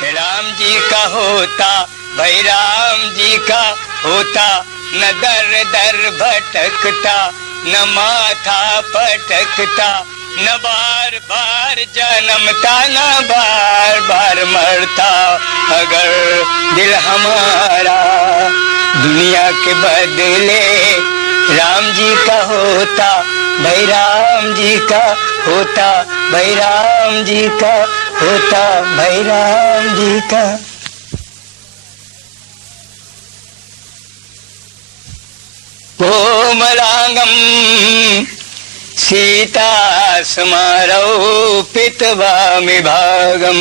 राम जी का होता भाई राम जी का होता, न दर दर भटकता न माथा पटकता, न बार बार जन्मता न बार बार मरता। अगर दिल हमारा दुनिया के बदले राम जी का होता, भाई राम जी का होता, भाई राम जी का होता, भाई राम जी का। कोमलांगम सीता स्मारौ पितवामि भागम,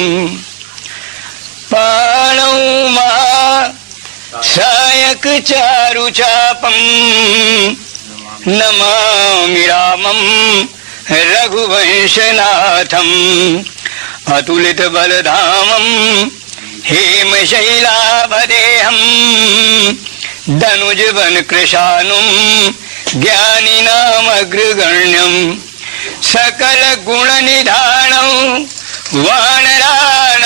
पाणौ मा सायक चारु चापम, नमामि रामं रघुवंशनाथम, अतुलित बलधामं हेमशैलाभदेहं, धनुजवन कृशानुं ज्ञानिनामग्रगण्यं, सकल गुण निधानं वानराणामधीशं,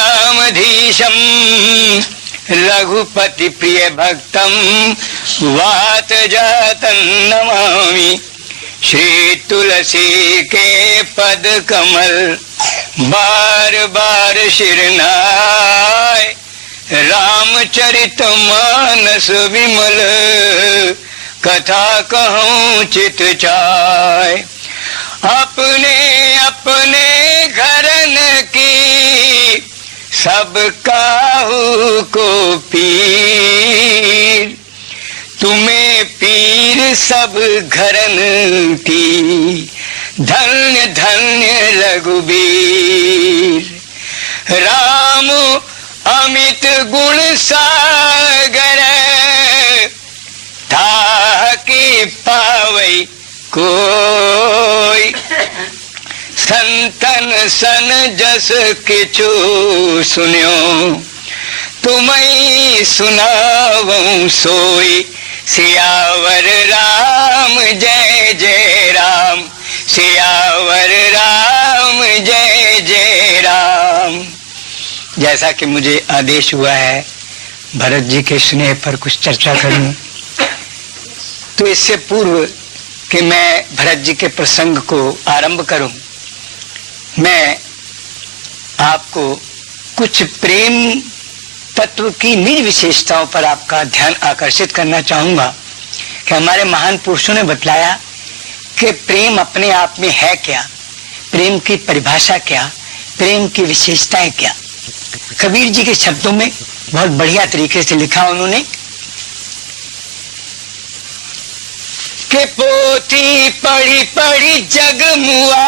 रघुपति प्रिय भक्तं वात जातं नमामि। श्री तुलसी के पद कमल बार बार शिरनाय, रामचरित मानस विमल कथा कहूँ चित चाय। अपने अपने घरन की सब काहू को पीर, तुम्हें पीर सब घरन की, धन्य धन्य रघुबीर। राम अमित गुण सागर, ताकि पावै कोई, संतन सन जस किछु सुन्यो, तुम्हें सुनावऊं सोई। सियावर राम जय जय राम, सियावर राम जय जय राम। जैसा कि मुझे आदेश हुआ है भरत जी के स्नेह पर कुछ चर्चा करूं, तो इससे पूर्व कि मैं भरत जी के प्रसंग को आरंभ करूं, मैं आपको कुछ प्रेम तत्व की निज विशेषताओं पर आपका ध्यान आकर्षित करना चाहूंगा कि हमारे महान पुरुषों ने बतलाया कि प्रेम अपने आप में है क्या, प्रेम की परिभाषा क्या, प्रेम की विशेषताएं क्या। कबीर जी के शब्दों में बहुत बढ़िया तरीके से लिखा उन्होंने कि पोथी पढ़ी पढ़ी जग मुआ,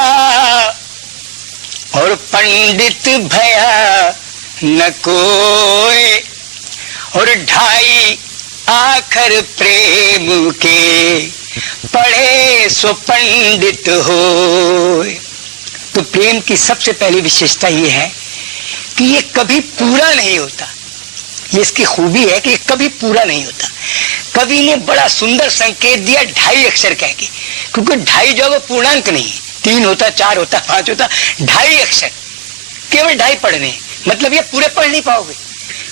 और पंडित भया न कोई, और ढाई आखर प्रेम के पढ़े सो पंडित हो। तो प्रेम की सबसे पहली विशेषता ये है कि ये कभी पूरा नहीं होता। ये इसकी खूबी है कि ये कभी पूरा नहीं होता। कवि ने बड़ा सुंदर संकेत दिया ढाई अक्षर कह के, क्योंकि ढाई जो है वो पूर्णांक नहीं है, 3 होता, 4 होता, 5 होता, ढाई अक्षर, केवल ढाई पढ़ने, मतलब ये पूरे पढ़ नहीं पाओगे।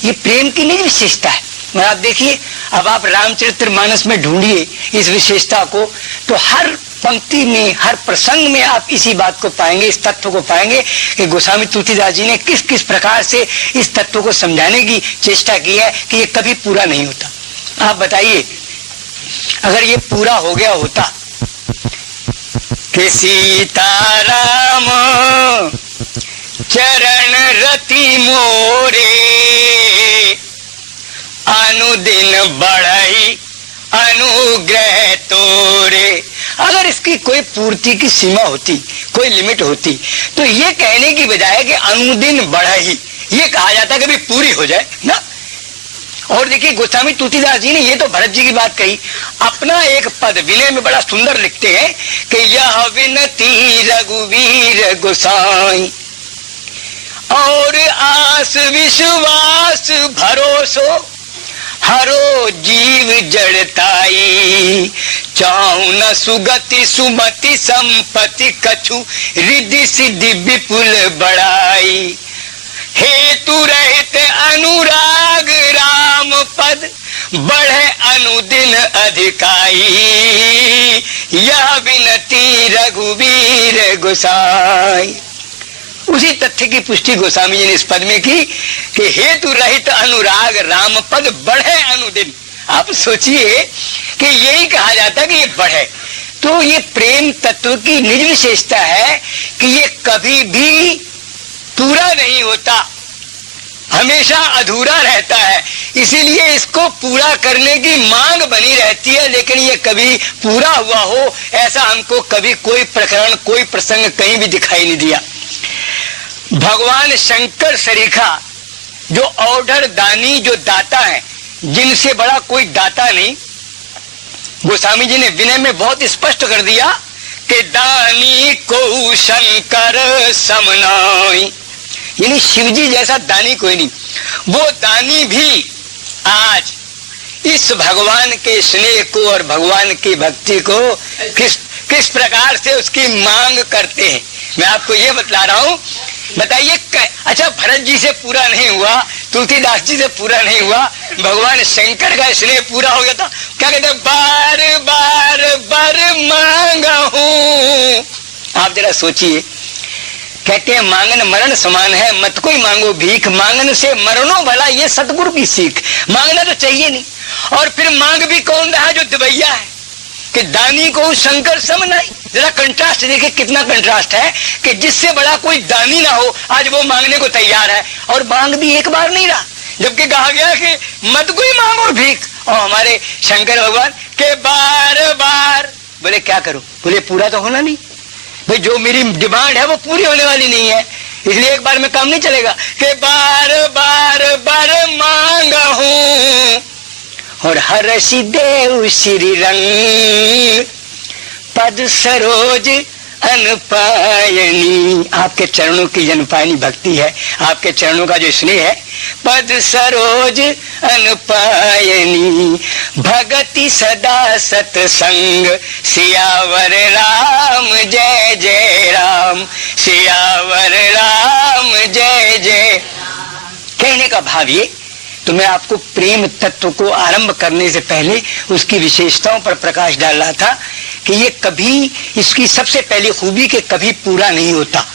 ये प्रेम की नहीं विशेषता है। और आप देखिए, अब आप रामचरितमानस में ढूंढिए इस विशेषता को, तो हर पंक्ति में, हर प्रसंग में आप इसी बात को पाएंगे, इस तत्व को पाएंगे कि गोस्वामी तुलसीदास जी ने किस किस प्रकार से इस तत्व को समझाने की चेष्टा की है कि ये कभी पूरा नहीं होता। आप बताइए, अगर ये पूरा हो गया होता कि सीताराम चरण रति मोरे, अनुदिन बढ़ई अनुग्रह तोरे, अगर इसकी कोई पूर्ति की सीमा होती, कोई लिमिट होती, तो ये कहने की बजाय कि अनुदिन बढ़ई, ये कहा जाता कि भी पूरी हो जाए ना। और देखिए गोस्वामी तुलसीदास जी ने ये तो भरत जी की बात कही, अपना एक पद विनय में बड़ा सुंदर लिखते हैं कि यह विनती रघुवीर गोसाई, और आस विश्वास भरोसो हरो जीव जड़ताई, चाहू न सुगति सुमति संपत्ति कछु रिद्धि सिद्धि विपुल बड़ाई, हेतु रहित अनुराग राम पद बढ़े अनुदिन अधिकाई, यह विनती रघुवीर गोसाई। उसी तथ्य की पुष्टि गोस्वामी जी ने इस पद में की कि हेतु रहित अनुराग राम पद बढ़े अनुदिन। आप सोचिए कि यही कहा जाता कि ये बढ़े, तो ये प्रेम तत्व की निज विशेषता है कि ये कभी भी पूरा नहीं होता, हमेशा अधूरा रहता है, इसीलिए इसको पूरा करने की मांग बनी रहती है, लेकिन ये कभी पूरा हुआ हो ऐसा हमको कभी कोई प्रकरण, कोई प्रसंग कहीं भी दिखाई नहीं दिया। भगवान शंकर सरीखा जो औढ़ दानी, जो दाता है, जिनसे बड़ा कोई दाता नहीं, गोस्वामी जी ने विनय में बहुत स्पष्ट कर दिया कि दानी को शंकर समनाई, यानी शिवजी जैसा दानी कोई नहीं। वो दानी भी आज इस भगवान के स्नेह को और भगवान की भक्ति को किस प्रकार से उसकी मांग करते हैं, मैं आपको ये बतला रहा हूं। बताइए, अच्छा भरत जी से पूरा नहीं हुआ, तुलसीदास जी से पूरा नहीं हुआ, भगवान शंकर का स्नेह पूरा हो गया था। क्या कहते हैं, बार बार बर मांगा हूं। आप जरा सोचिए, कहते हैं मांगन मरण समान है, मत कोई मांगो भीख, मांगन से मरणो भला, ये सतगुरु की सीख। मांगना तो चाहिए नहीं, और फिर मांग भी कौन रहा, जो दवैया है कि दानी को शंकर समनाई। जरा कंट्रास्ट देखिए, कितना कंट्रास्ट है कि जिससे बड़ा कोई दानी ना हो आज वो मांगने को तैयार है, और मांग भी एक बार नहीं रहा, जबकि कहा गया कि मत कोई मांगो भीख। और हमारे शंकर भगवान के बार बार बोले क्या करूं, बोले पूरा तो होना नहीं भाई, जो मेरी डिमांड है वो पूरी होने वाली नहीं है, इसलिए एक बार में काम नहीं चलेगा कि बार बार बर मांगा हूं। और हर्षि देव श्री रंग पद सरोज अनपायनी, आपके चरणों की जनपायनी भक्ति है, आपके चरणों का जो स्नेह है। पद सरोज अनपायनी भगति सदा सतसंग, सियावर राम जय जय राम, सियावर राम जय जय। कहने का भाव ये, तो मैं आपको प्रेम तत्व को आरंभ करने से पहले उसकी विशेषताओं पर प्रकाश डाल रहा था कि ये कभी, इसकी सबसे पहली खूबी कि कभी पूरा नहीं होता,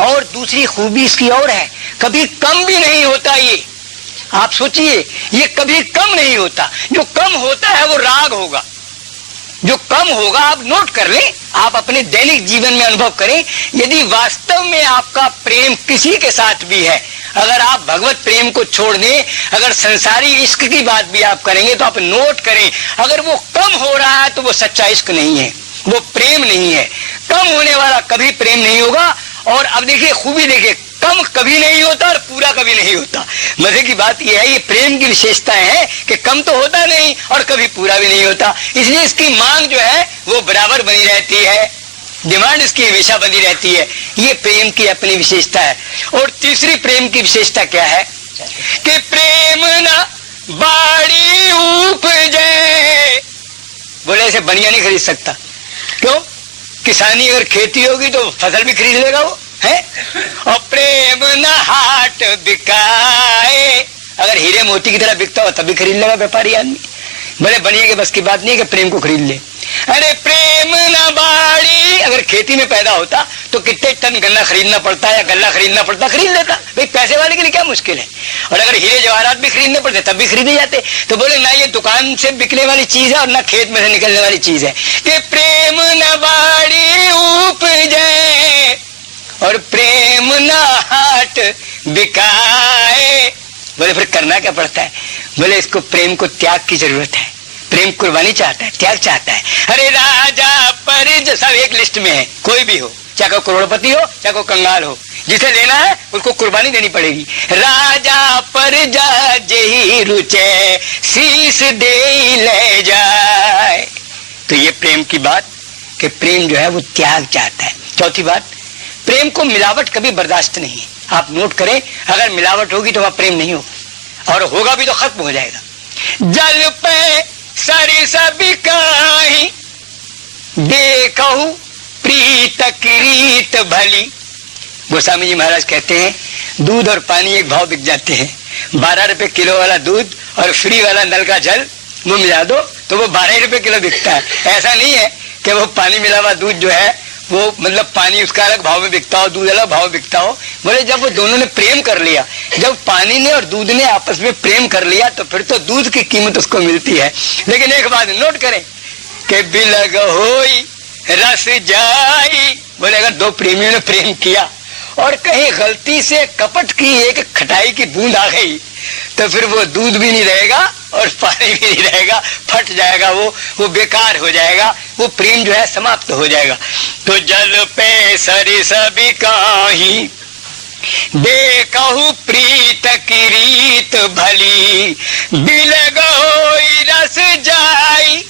और दूसरी खूबी इसकी और है, कभी कम भी नहीं होता। ये आप सोचिए, ये कभी कम नहीं होता। जो कम होता है वो राग होगा, जो कम होगा आप नोट कर लें, आप अपने दैनिक जीवन में अनुभव करें। यदि वास्तव में आपका प्रेम किसी के साथ भी है, अगर आप भगवत प्रेम को छोड़ दें, अगर संसारी इश्क की बात भी आप करेंगे तो आप नोट करें, अगर वो कम हो रहा है तो वो सच्चा इश्क नहीं है, वो प्रेम नहीं है। कम होने वाला कभी प्रेम नहीं होगा। और अब देखिए खूबी, देखिए, कम कभी नहीं होता और पूरा कभी नहीं होता। मजे की बात यह है, ये प्रेम की विशेषताएं है कि कम तो होता नहीं और कभी पूरा भी नहीं होता, इसलिए इसकी मांग जो है वो बराबर बनी रहती है, डिमांड इसकी हमेशा बनी रहती है। ये प्रेम की अपनी विशेषता है। और तीसरी प्रेम की विशेषता क्या है कि प्रेम ना बाड़ी उपजे। बोले ऐसे बनिया नहीं खरीद सकता, क्यों? किसानी अगर खेती होगी तो फसल भी खरीद लेगा वो, है? और प्रेम ना हाट बिकाए, अगर हीरे मोती की तरह बिकता हो तब भी खरीद लेगा व्यापारी आदमी। बोले बनिए के बस की बात नहीं है कि प्रेम को खरीद ले। अरे प्रेम न बाड़ी, अगर खेती में पैदा होता तो कितने टन गन्ना खरीदना पड़ता है या गल्ला खरीदना पड़ता, खरीद लेता भाई, पैसे वाले के लिए क्या मुश्किल है। और अगर हीरे जवाहरात भी खरीदने पड़ते तब भी खरीदे जाते। तो बोले ना ये दुकान से बिकने वाली चीज है और ना खेत में से निकलने वाली चीज है कि प्रेम न बाड़ी उपजे और प्रेम न हाट बिकाए। बोले फिर करना क्या पड़ता है? बोले इसको प्रेम को त्याग की जरूरत है, प्रेम कुर्बानी चाहता है, त्याग चाहता है। अरे राजा परिज सब एक लिस्ट में है, कोई भी हो, चाहे को करोड़पति हो चाहे को कंगाल हो, जिसे लेना है उसको कुर्बानी देनी पड़ेगी। राजा परिजा जेही रुचे शीश दे ले जाए। तो ये प्रेम की बात कि प्रेम जो है वो त्याग चाहता है। चौथी बात, प्रेम को मिलावट कभी बर्दाश्त नहीं है। आप नोट करें, अगर मिलावट होगी तो वह प्रेम नहीं होगा, और होगा भी तो खत्म हो जाएगा। जल पे सरिस बिकाही देखहु प्रीत किरीत भली। गोस्वामी जी महाराज कहते हैं, दूध और पानी एक भाव बिक जाते हैं। 12 रुपए किलो वाला दूध और फ्री वाला नल का जल वो मिला दो तो वो 12 रुपए किलो बिकता है। ऐसा नहीं है कि वो पानी मिला हुआ दूध जो है वो मतलब पानी उसका अलग भाव में बिकता हो, दूध अलग भाव में बिकता हो। बोले जब वो दोनों ने प्रेम कर लिया, जब पानी ने और दूध ने आपस में प्रेम कर लिया तो फिर तो दूध की कीमत उसको मिलती है। लेकिन एक बात नोट करें कि बिलग होई रस जाई। बोले अगर दो प्रेमियों ने प्रेम किया और कहीं गलती से कपट की एक खटाई की बूंद आ गई तो फिर वो दूध भी नहीं रहेगा और पानी भी नहीं रहेगा, फट जाएगा, वो बेकार हो जाएगा, वो प्रेम जो है समाप्त हो जाएगा। तो जल पे सरिस बिकाही देखहु प्रीत की रीत भली बिलग होई रस जाई।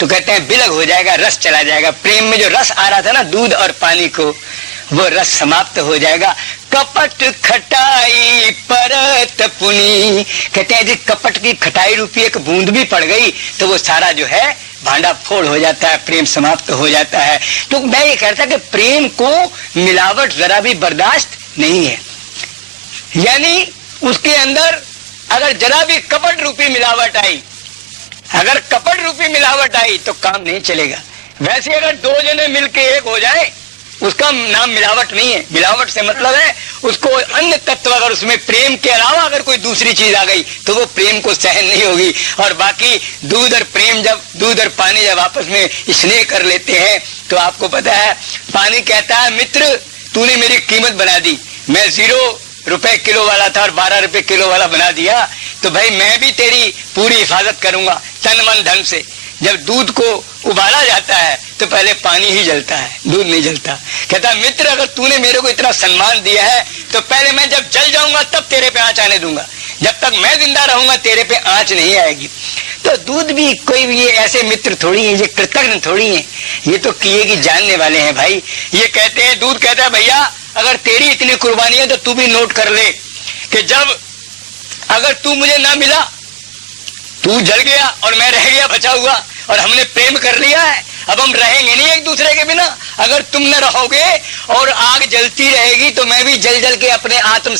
तो कहते हैं बिलग हो जाएगा, रस चला जाएगा। प्रेम में जो रस आ रहा था ना दूध और पानी को, वो रस समाप्त हो जाएगा। कपट खटाई परत पुनी। कहते हैं जी कपट की खटाई रूपी एक बूंद भी पड़ गई तो वो सारा जो है भांडा फोड़ हो जाता है, प्रेम समाप्त हो जाता है। तो मैं ये कहता कि प्रेम को मिलावट जरा भी बर्दाश्त नहीं है। यानी उसके अंदर अगर जरा भी कपट रूपी मिलावट आई, अगर कपट रूपी मिलावट आई तो काम नहीं चलेगा। वैसे अगर दो जने मिलके एक हो जाए उसका नाम मिलावट नहीं है। मिलावट से मतलब है उसको अन्य तत्व, अगर उसमें प्रेम के अलावा अगर कोई दूसरी चीज आ गई तो वो प्रेम को सहन नहीं होगी। और बाकी दूध और प्रेम जब दूध और पानी जब आपस में स्नेह कर लेते हैं तो आपको पता है पानी कहता है मित्र तूने मेरी कीमत बना दी, मैं 0 रुपए किलो वाला था और 12 रुपए किलो वाला बना दिया तो भाई मैं भी तेरी पूरी हिफाजत करूंगा तन मन धन से। जब दूध को उबाला जाता है तो पहले पानी ही जलता है, दूध नहीं जलता। कहता है मित्र अगर तूने मेरे को इतना सम्मान दिया है तो पहले मैं जब जल जाऊंगा तब तेरे पे आंच आने दूंगा, जब तक मैं जिंदा रहूंगा तेरे पे आंच नहीं आएगी। तो दूध भी कोई ये ऐसे मित्र थोड़ी है, ये कृतज्ञ थोड़ी है, ये तो किए की जानने वाले हैं भाई। ये कहते हैं, दूध कहता है भैया अगर तेरी इतनी कुर्बानी है तो तू भी नोट कर ले कि जब अगर तू मुझे ना मिला, तू जल गया और मैं रह गया बचा हुआ और हमने प्रेम कर लिया है, अब हम रहेंगे नहीं एक दूसरे के बिना। अगर तुम न रहोगे और आग जलती रहेगी तो मैं भी जल जल के अपने आत्म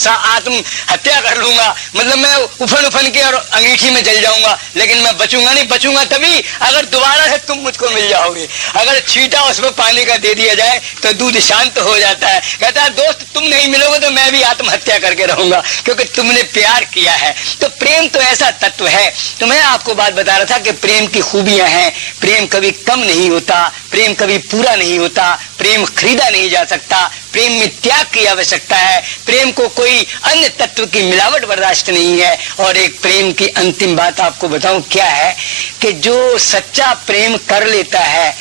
हत्या कर लूंगा, मतलब मैं उफन के और अंगीठी में जल जाऊंगा, लेकिन मैं बचूंगा नहीं। बचूंगा तभी अगर दोबारा से तुम मुझको मिल जाओगे। अगर छींटा उसमें पानी का दे दिया जाए तो दूध शांत हो जाता है। कहता है दोस्त तुम नहीं मिलोगे तो मैं भी आत्महत्या करके रहूंगा क्योंकि तुमने प्यार किया है। तो प्रेम तो ऐसा तत्व है। तो मैं आपको बात बता रहा था कि प्रेम की खूबियां हैं। प्रेम कभी कम नहीं होता, प्रेम कभी पूरा नहीं होता, प्रेम खरीदा नहीं जा सकता, प्रेम में त्याग की आवश्यकता है, प्रेम को कोई अन्य तत्व की मिलावट बर्दाश्त नहीं है। और एक प्रेम की अंतिम बात आपको बताऊं क्या है कि जो सच्चा प्रेम कर लेता है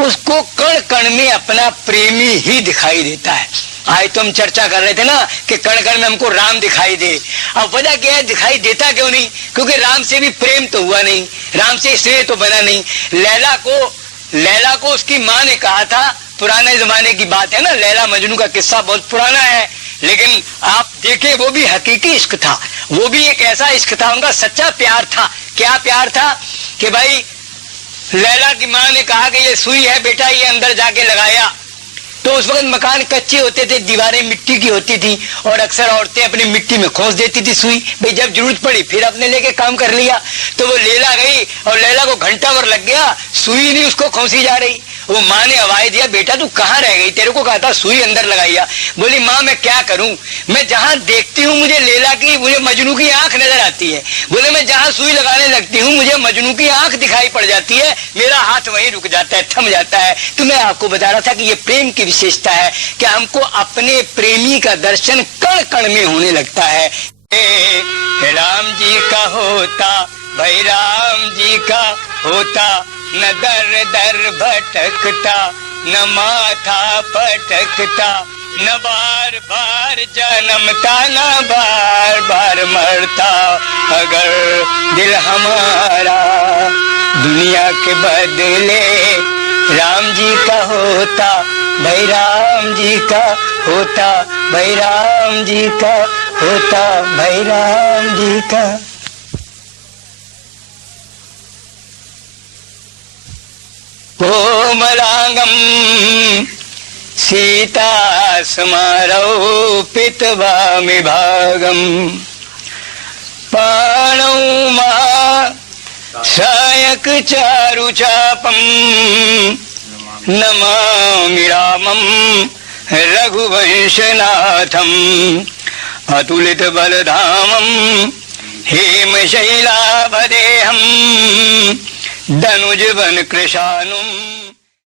उसको कण कण में अपना प्रेमी ही दिखाई देता है। आज तो हम चर्चा कर रहे थे ना कि कण कण में हमको राम दिखाई दे। अब वजह क्या है दिखाई देता क्यों नहीं? क्योंकि राम से भी प्रेम तो हुआ नहीं, राम से स्नेह तो बना नहीं। लैला को उसकी माँ ने कहा था, पुराने जमाने की बात है ना, लैला मजनू का किस्सा बहुत पुराना है, लेकिन आप देखें वो भी हकीकी इश्क था, वो भी एक ऐसा इश्क था, उनका सच्चा प्यार था। क्या प्यार था कि भाई लैला की माँ ने कहा कि ये सुई है बेटा, ये अंदर जाके लगाया। तो उस वक्त मकान कच्चे होते थे, दीवारें मिट्टी की होती थी और अक्सर औरतें अपनी मिट्टी में खोस देती थी सुई। भाई जब जरूरत पड़ी फिर अपने लेके काम कर लिया। तो वो लैला गई और लैला को घंटा भर लग गया, सुई नहीं उसको खोसी जा रही। वो माँ ने आवाज दिया, बेटा तू कहाँ रह गई, तेरे को कहा था सुई अंदर लगाइया। बोली माँ मैं क्या करूं, मैं जहाँ देखती हूँ मुझे लैला की, मुझे मजनू की आंख नजर आती है। बोले मैं जहाँ सुई लगाने लगती हूँ मुझे मजनू की आंख दिखाई पड़ जाती है, मेरा हाथ वहीं रुक जाता है, थम जाता है। तो मैं आपको बता रहा था कि ये प्रेम की विशेषता है कि हमको अपने प्रेमी का दर्शन कण कण में होने लगता है। राम जी का होता भाई राम जी का होता, न दर दर भटकता, न माथा पटकता, न बार बार जन्मता, न बार बार मरता। अगर दिल हमारा दुनिया के बदले राम जी का होता, भाई राम जी का होता, भाई राम जी का होता, भाई राम जी का। कोमलांगम सीता समारोपितवामि भागम् पाणौ सायक चारु चापम् नमामि रामम् रघुवंशनाथम् अतुलित बलधामम् हेमशैलावदेहम् धनुजवन कृशानुम्।